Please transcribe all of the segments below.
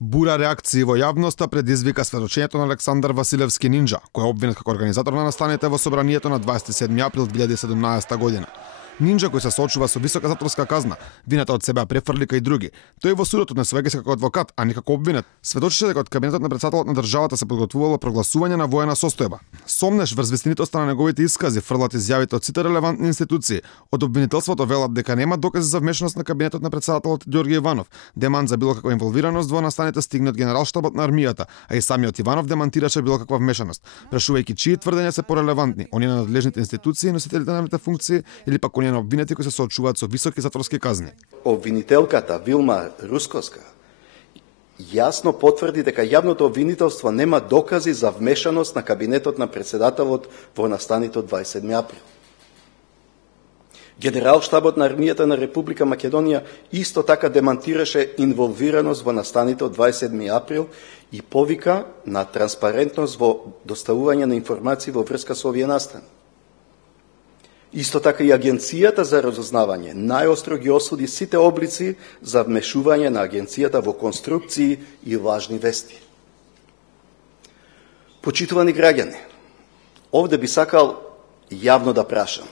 Бура реакции во јавноста предизвика сведочењето на Александар Василевски Нинџа, кој е обвинет како организатор на настаните во собранието на 27 април 2017 година. Нинџа, кој се соочува со висока затворска казна, вината од себе префрли кај други. Тој во судот однесувајќи се како адвокат, а не како обвинет, сведочеше дека од кабинетот на претседателот на државата се подготвувало прогласување на воена состојба. Сомнеш врз вистинитоста на неговите искази фрлат изјавите од сите релевантни институции. Од обвинителството велат дека нема докази за вмешаност на кабинетот на претседателот Ѓорги Иванов. Демант за било каква инволвираност во настаните стигна од генералштабот на армијата, а и самиот Иванов демантираше било каква вмешаност, прашувајќи чии тврдења се порелевантни, оние на надлежните институции, носителите на функции или пак оние на обвинети кои се соочуваат со високи затворски казни. Обвинителката Вилма Рускоска јасно потврди дека јавното обвинителство нема докази за вмешаност на кабинетот на претседателот во настаните од 27 април. Генералштабот на армијата на Република Македонија исто така демантираше инволвираност во настаните од 27 април и повика на транспарентност во доставување на информации во врска со овие настани. Исто така и Агенцијата за разузнавање најостро ги осуди сите облици за вмешување на агенцијата во конструкции и лажни вести. Почитувани граѓани, овде би сакал јавно да прашам: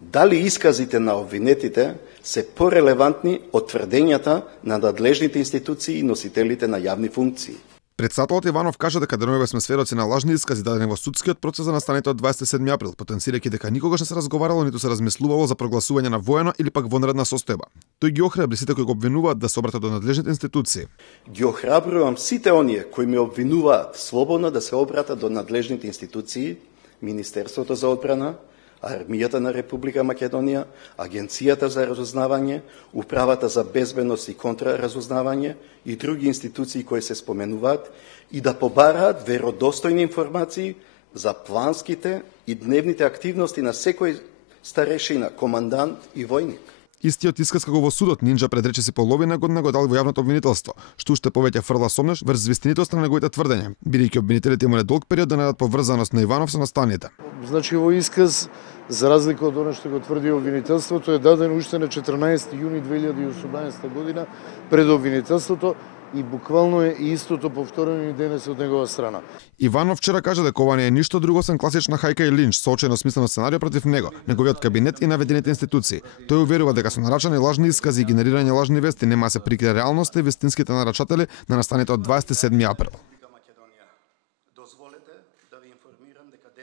дали исказите на обвинетите се порелевантни од тврдењата на надлежните институции и носителите на јавни функции? Претседателот Иванов кажа дека деновиве сме сведоци на лажни искази дадени во судскиот процес за настаните од 27 април, потенцирајќи дека никогаш не се разговарало ниту се размислувало за прогласување на воена или пак вонредна состојба. Тој ги охрабри сите кои го обвинуваат да се обратат до надлежните институции. Ги охрабрувам сите оние кои ме обвинуваат слободно да се обратат до надлежните институции, Министерството за одбрана, Армијата на Република Македонија, Агенцијата за разузнавање, Управата за безбедност и контраразузнавање и други институции кои се споменуваат и да побараат веродостојни информации за планските и дневните активности на секој старешина, командант и војник. Истиот исказ како во судот Нинџа пред речиси половина година го дал во јавното обвинителство, што уште повеќе фрла сомнеш врз вистинитоста на неговите тврдења, бидејќи обвинителите имале долг период да најдат поврзаност на Иванов со настаните. Значи во исказ, за разлика од она што го тврди обвинителството, е даден уште на 14 јуни 2018 година пред обвинителството и буквално е истото повторено и денес од негова страна. Иванов вчера кажа дека ова не е ништо друго освен класична хајка и линч, соочено смислено сценарио против него, неговиот кабинет и наведените институции. Тој уверува дека со нарачани лажни искази и генерирање лажни вести нема да се прикрие реалноста и вистинските нарачатели на настаните од 27 април.